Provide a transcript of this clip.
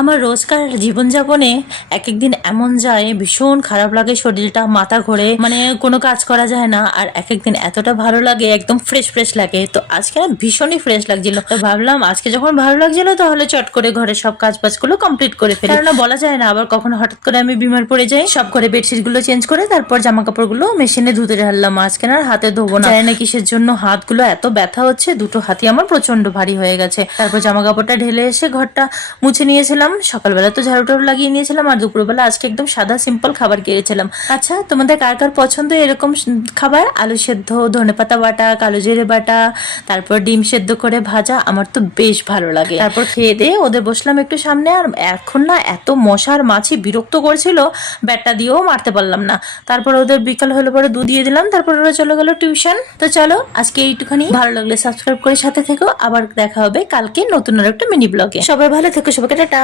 আমার রোজকার জীবনযাপনে এক একদিন এমন যায় ভীষণ খারাপ লাগে, শরীরটা মাথা ঘোরে, মানে কোনো কাজ করা যায় না। আর এক একদিন এতটা ভালো লাগে, একদম ফ্রেশ ফ্রেশ লাগে। তো আজকে না ভীষণই ফ্রেশ লাগছিল, তো ভাবলাম আজকে যখন ভালো লাগছিল তাহলে চট করে ঘরের সব কাজ বাজগুলো কমপ্লিট করে ফেলি। কারণ বলা যায় না আবার কখনো হঠাৎ করে আমি বিমার পড়ে যাই। সব ঘরে বেডশিট গুলো চেঞ্জ করে তারপর জামা কাপড়গুলো মেশিনে ধুতে ঢাললাম। আজকে না হাতে ধোবো না, জানি না কিসের জন্য হাতগুলো এত ব্যথা হচ্ছে, দুটো হাতই আমার প্রচন্ড ভারী হয়ে গেছে। তারপর জামা কাপড়টা ঢেলে এসে ঘরটা মুছে নিয়েছিলাম। সকালবেলা তো ঝাড়ু টাড়ু লাগিয়ে নিয়েছিলাম, আর দুপুরবেলা আজকে একদম সাদা সিম্পল খাবার খেয়েছিলাম। আচ্ছা, তোমাদের কার কার পছন্দ এরকম খাবার? আলু সেদ্ধ, ধনেপাতা বাটা, কালো জিরে বাটা, তারপর ডিম সেদ্ধ করে ভাজা, আমার তো বেশ ভালো লাগে। তারপর খেয়ে দিয়ে ওদের বসলাম একটু সামনে। আর এখন না এত মশার মাছি বিরক্ত করছিল, ব্যাটটা দিয়েও মারতে পারলাম না। তারপর ওদের বিকাল হলো পরে দুধ দিয়ে দিলাম, তারপর ওরা চলে গেল টিউশন। তো চলো আজকে এইটুখানি, ভালো লাগলে সাবস্ক্রাইব করে সাথে থেকো। আবার দেখা হবে কালকে নতুন আর একটা মিনি ব্লগে। সবাই ভালো থেকো, সবাইকে টাটা।